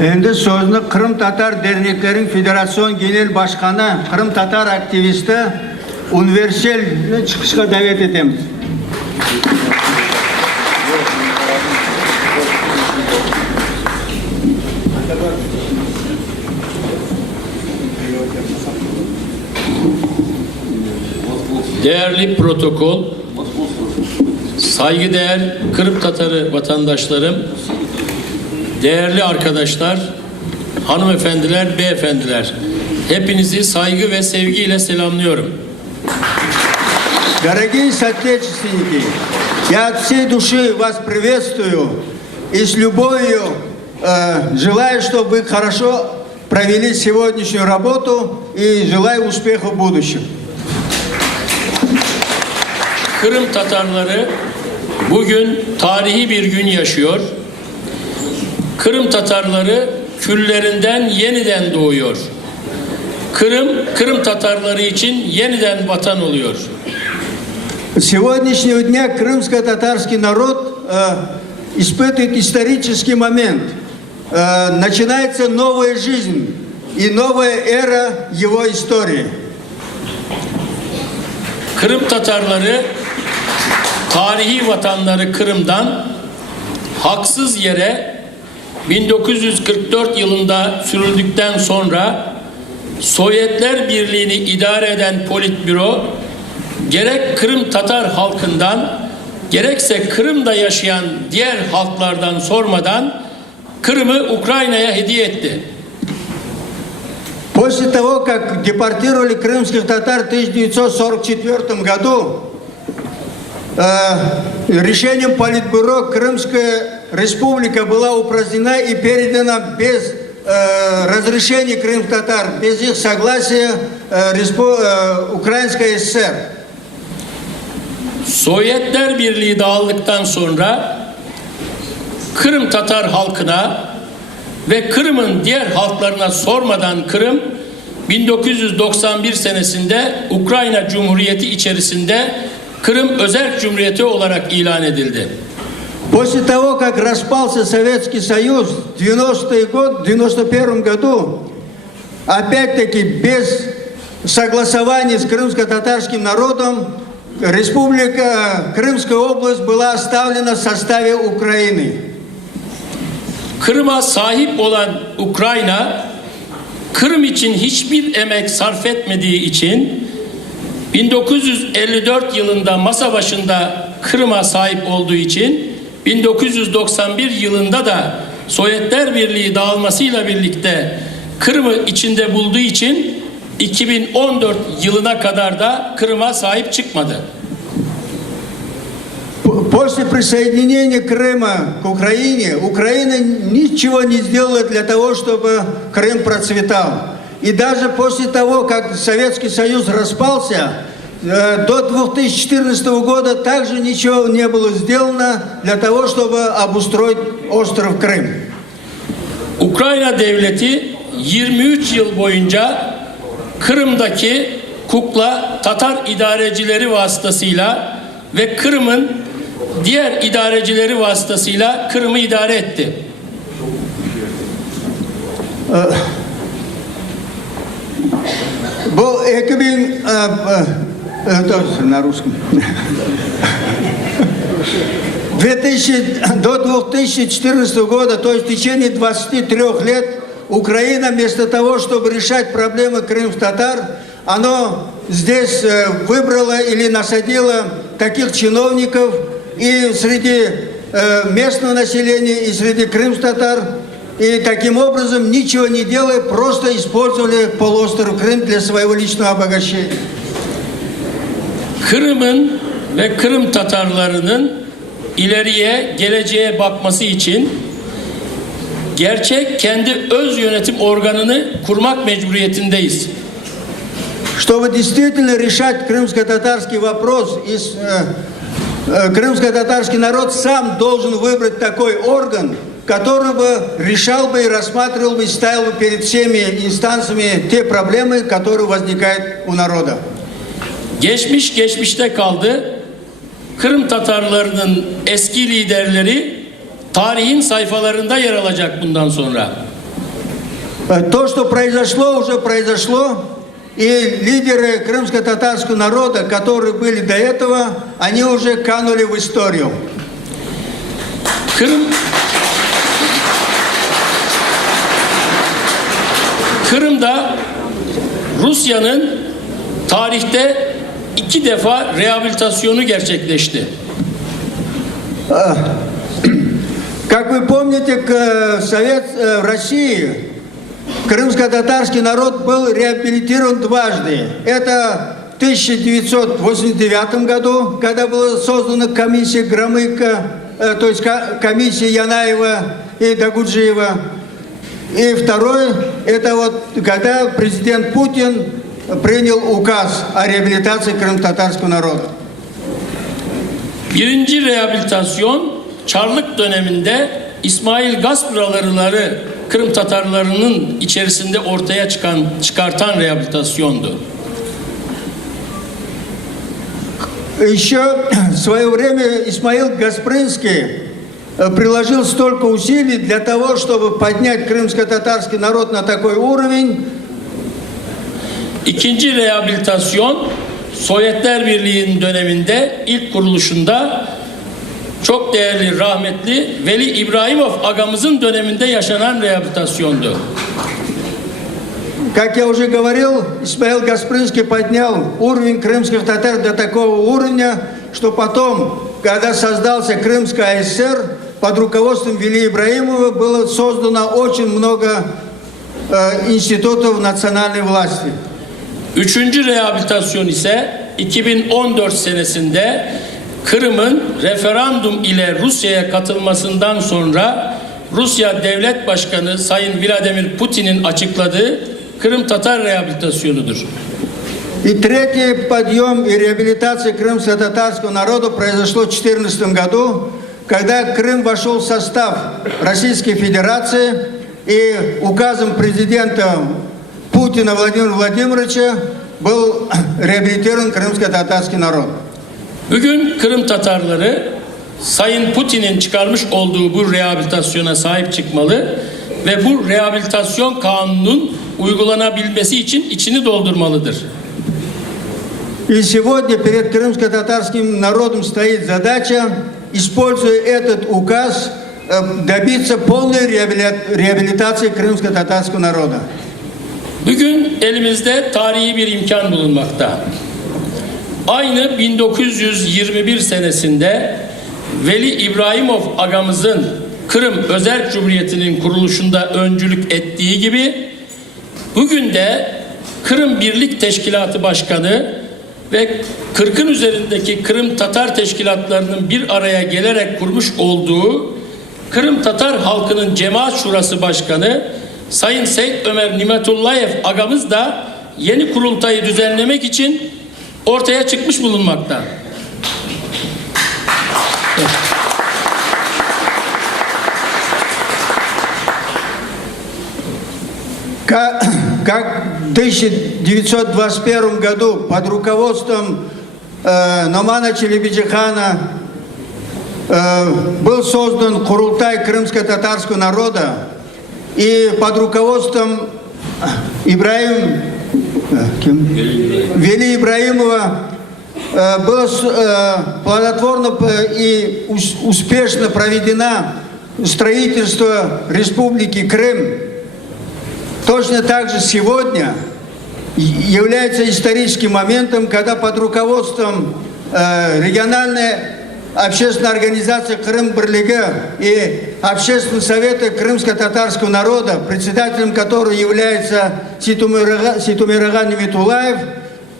Endi so'zni Kırım Tatar Derneklerin Federasyon Genel Başkanı, Kırım Tatar aktivisti Universel'ni chiqishga davet etamiz. Değerli protokol, saygıdeğer Kırım Tatarı vatandaşlarım, değerli arkadaşlar, hanımefendiler, beyefendiler, hepinizi saygı ve sevgiyle selamlıyorum. Дорогие соотечественники, я от всей души вас приветствую и с любовью желаю, чтобы вы хорошо провели сегодняшнюю работу и желаю успеха в будущем. Kırım Tatarları bugün tarihi bir gün yaşıyor. Kırım Tatarları küllerinden yeniden doğuyor. Kırım Tatarları için yeniden vatan oluyor. С сегодняшнего дня крымско-татарский народ испытывает исторический момент. Начинается новая жизнь и новая эра его истории. Kırım Tatarları tarihi vatanları Kırım'dan haksız yere 1944 yılında sürüldükten sonra Sovyetler Birliği'ni idare eden Politbüro gerek Kırım Tatar halkından gerekse Kırım'da yaşayan diğer halklardan sormadan Kırım'ı Ukrayna'ya hediye etti. После того, как депортировали крымских татар в 1944 году, решением Политбюро Крымская республика была упразднена и передана без разрешения крымских татар, без их согласия Украинской ССР. Sovyetler Birliği dağıldıktan sonra Kırım Tatar halkına ve Kırım'ın diğer halklarına sormadan Kırım 1991 senesinde Ukrayna Cumhuriyeti içerisinde Kırım Özerk Cumhuriyeti olarak ilan edildi. После того, как распался Советский Союз в 91 году, опять-таки без согласования с крымско-татарским народом, республика Крымская область была оставлена в составе Украины. Kırım'a sahip olan Ukrayna, Kırım için hiçbir emek sarf etmediği için 1954 yılında masa başında Kırım'a sahip olduğu için 1991 yılında da Sovyetler Birliği dağılmasıyla birlikte Kırım'ı içinde bulduğu için 2014 yılına kadar da Kırım'a sahip çıkmadı. После присоединения Крыма к Украине, Украина ничего не сделала для того, чтобы Крым процветал. И даже после того, как Советский Союз распался, до 2014 года также ничего не было сделано для того, чтобы обустроить остров Крым. Ukrayna devleti 23 yıl boyunca Kırım'daki kukla Tatar idarecileri vasıtasıyla ve Kırım'ın diğer idarecileri vasıtasıyla Kırım'ı idare etti. Bu 2000 на русском. До 2014 года, то есть в течение 23 лет, Украина вместо того, чтобы решать проблемы крымских татар, она здесь выбрала или насадила таких чиновников и среди местного населения, и среди крымских татар, и таким образом, ничего не делая, просто использовали полуостров Крым для своего lичного обогащения. Kırım'ın ve Kırım Tatarlarının ileriye, geleceğe bakması için gerçek kendi öz yönetim organını kurmak mecburiyetindeyiz. Чтобы действительно решать крымско-татарский вопрос, крымско-татарский народ сам должен выбрать такой орган, который бы решал бы и рассматривал бы, и ставил бы перед всеми инстанциями те проблемы, которые возникают у народа. Geçmiş geçmişte kaldı. Kırım Tatarlarının eski liderleri tarihin sayfalarında yer alacak bundan sonra. То, что произошло, уже произошло. И лидеры крымско-татарского народа, которые были до этого, они уже канули в историю. Kırım'da Rusya'nın tarihte 2 defa rehabilitasyonu gerçekleşti. Как вы помните, в России крымско-татарский народ был реабилитирован дважды. Это в 1989 году, когда была создана комиссия Громыка, то есть комиссия Янаева и Дагуджиева. И второй, это вот когда президент Путин принял указ о реабилитации крым-татарского народа. Birinci rehabilitasyon Çarlık döneminde İsmail Gaspıralıları Kırım Tatarlarının içerisinde ortaya çıkartan rehabilitasyondu. Еще в свое время Исмаил Гаспрынский приложил столько усилий для того, чтобы поднять крымско-татарский народ на такой уровень. İkinci rehabilitasyon Sovyetler Birliği'nin döneminde ilk kuruluşunda çok değerli rahmetli Veli İbrahimov agamızın döneminde yaşanan rehabilitasyondu. Как я уже говорил, Исмаил Гаспрынский поднял уровень крымских татар до такого уровня, что потом, когда создался Крымский АССР, под руководством Вели Ибраимова было создано очень много институтов национальной власти. Üçüncü rehabilitasyon ise 2014 senesinde Kırım'ın referandum ile Rusya'ya katılmasından sonra Rusya Devlet Başkanı Sayın Vladimir Putin'in açıkladığı Kırım Tatar rehabilitasyonudur. И третий подъем и реабилитация крымско-татарского народа произошло в 2014 году, когда Крым вошел в состав Российской Федерации и указом президента Путина Владимира Владимировича был реабилитирован крымско-татарский народ. Bugün Kırım Tatarları Sayın Putin'in çıkarmış olduğu bu rehabilitasyona sahip çıkmalı ve bu rehabilitasyon kanunun uygulanabilmesi için içini doldurmalıdır. И сегодня перед крымско-татарским народом стоит задача, используя этот указ, добиться полной реабилитации крымско-татарского народа. Bugün elimizde tarihi bir imkan bulunmakta. Aynı 1921 senesinde Veli İbrahimov agamızın Kırım Özerk Cumhuriyeti'nin kuruluşunda öncülük ettiği gibi bugün de Kırım Birlik Teşkilatı Başkanı ve 40'ın üzerindeki Kırım Tatar teşkilatlarının bir araya gelerek kurmuş olduğu Kırım Tatar halkının Cemaat Şurası Başkanı Sayın Seyit Ömer Nimetullayev agamız da yeni kurultayı düzenlemek için ortaya çıkmış bulunmakta. Как в 1921 году под руководством Номана Челебиджихана был создан Курултай крымско-татарского народа, и под руководством Вели Ибраимова было плодотворно и успешно проведено строительство Республики Крым. Точно так же сегодня является историческим моментом, когда под руководством региональной общественной организации Крым-Бірлігі и Общественного совета крымско-татарского народа, председателем которого является Ситумирага Ниметуллаев,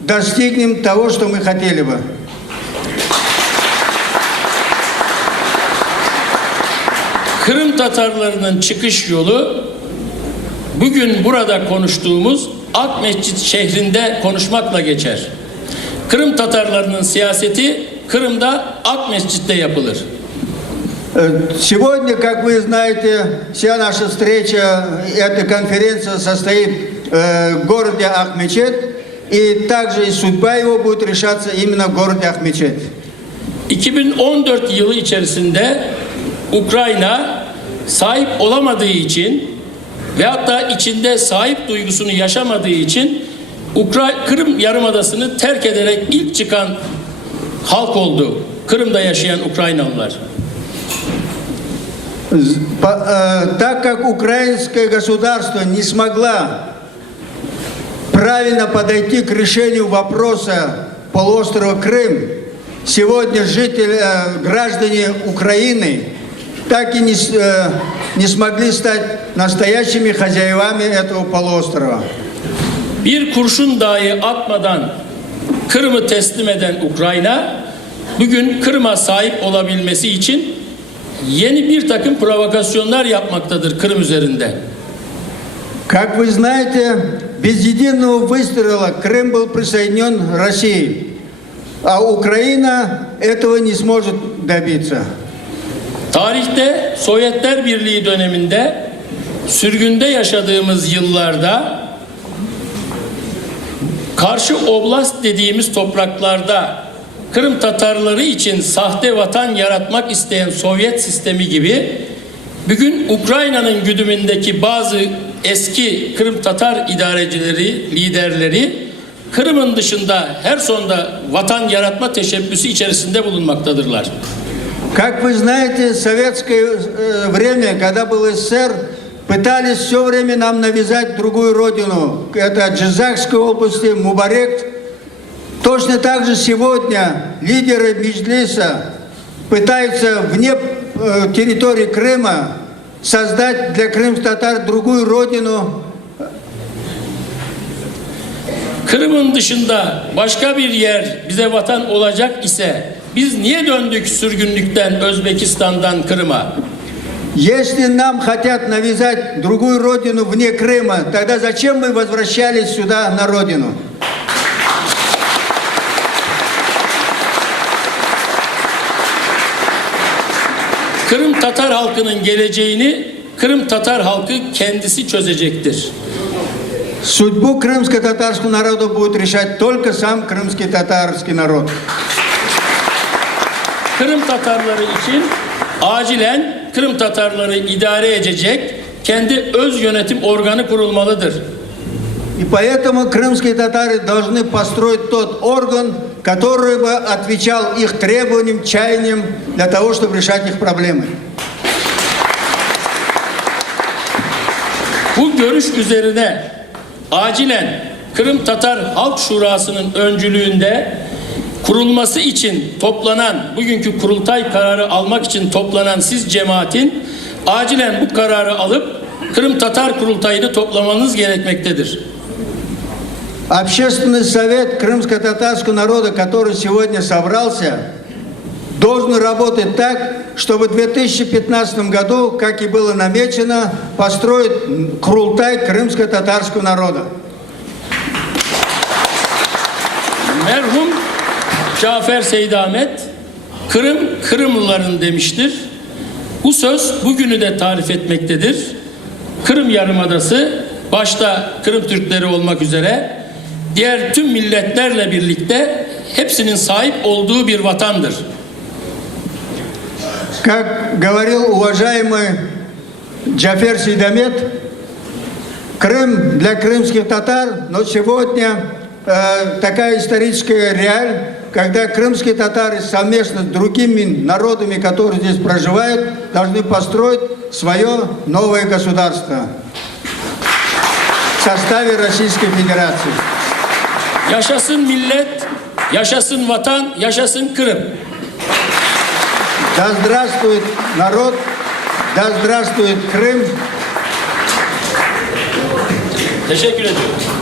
достигнем того, что мы хотели бы. Kırım Tatarlarının çıkış yolu bugün burada konuştuğumuz Akmescit şehrinde konuşmakla geçer. Kırım Tatarlarının siyaseti Kırım'da Akmescit'te yapılır. Сегодня, как вы знаете, вся наша встреча, эта конференция состоит в городе Ахмечет, и также и судьба его будет решаться именно в городе Ахмечет. 2014 yılı içerisinde Ukrayna sahip olamadığı için ve hatta içinde sahip duygusunu yaşamadığı için Kırım Yarımadası'nı terk ederek ilk çıkan halk oldu. Kırım'da yaşayan Ukraynalılar. Так как украинское государство не смогло правильно подойти к решению вопроса полуострова Крым, сегодня граждане Украины так и не смогли стать настоящими хозяевами этого полуострова. Bir kurşun dahi atmadan Kırım'ı teslim eden Ukrayna, bugün Kırım'a sahip olabilmesi için yeni bir takım provokasyonlar yapmaktadır Kırım üzerinde. Как вы знаете, без единого выстрела Крым был присоединен к России, а Украина этого не сможет добиться. Tarihte Sovyetler Birliği döneminde sürgünde yaşadığımız yıllarda karşı oblast dediğimiz topraklarda Kırım Tatarları için sahte vatan yaratmak isteyen Sovyet sistemi gibi bugün Ukrayna'nın güdümündeki bazı eski Kırım Tatar idarecileri, liderleri Kırım'ın dışında Herson'da vatan yaratma teşebbüsü içerisinde bulunmaktadırlar. Как вы знаете, в советское время, когда был СССР, пытались все время нам навязать другую родину. Это Джизакской области, Мубарек. Точно так же сегодня лидеры Меджлиса пытаются вне территории Крыма создать для крымских татар другую родину. Kırım'ın dışında başka bir yer bize vatan olacak ise biz niye döndük sürgünlükten Özbekistan'dan Kırım'a? Если нам хотят навязать другую родину вне Крыма, тогда зачем мы возвращались сюда на родину? Kırım Tatar halkının geleceğini Kırım Tatar halkı kendisi çözecektir. Судьбу крымско-татарского народа будет решать только сам крымский татарский народ. Kırım Tatarları için acilen Kırım Tatarları idare edecek kendi öz yönetim organı kurulmalıdır. И поэтому крымские татары должны построить тот орган, который бы отвечал их требованиям, чаяниям для того, чтобы решать их проблемы. Bu görüş üzerine acilen Kırım Tatar Halk Şurası'nın öncülüğünde kurulması için toplanan, bugünkü kurultay kararı almak için toplanan siz cemaatin acilen bu kararı alıp Kırım Tatar Kurultayı'nı toplamanız gerekmektedir. Общественный совет крымско-татарского народа, который сегодня собрался, должен работать так, чтобы в 2015 году, как и было намечено, построить Курултай крымско-татарского народа. Merhum Cafer Seydi Ahmet, Kırım Kırımlıların demiştir. Bu söz bugünü de tarif etmektedir. Kırım Yarımadası başta Kırım Türkleri olmak üzere diğer tüm milletlerle birlikte hepsinin sahip olduğu bir vatandır. Как говорил уважаемый Джафер Сейдамет, Крым для крымских татар, но сегодня такая историческая реаль, когда крымские татары совместно с другими народами, которые здесь проживают, должны построить свое новое государство в составе Российской Федерации. Yaşasın millet, yaşasın vatan, yaşasın Kırım. Да здравствует народ, да здравствует Крым. Teşekkür ediyorum.